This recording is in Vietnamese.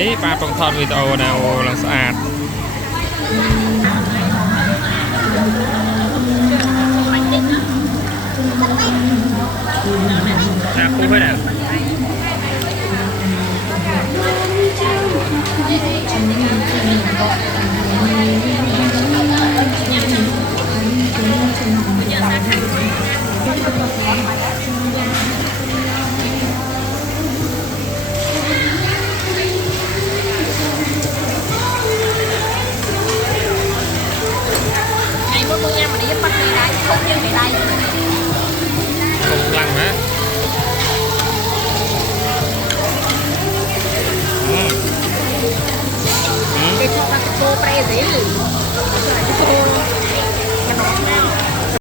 นี่ปลาปองทอดวิดีโอนะโอ้ลังสะอาดคู่ไปไหนlăng hả để cho các cô pre dễ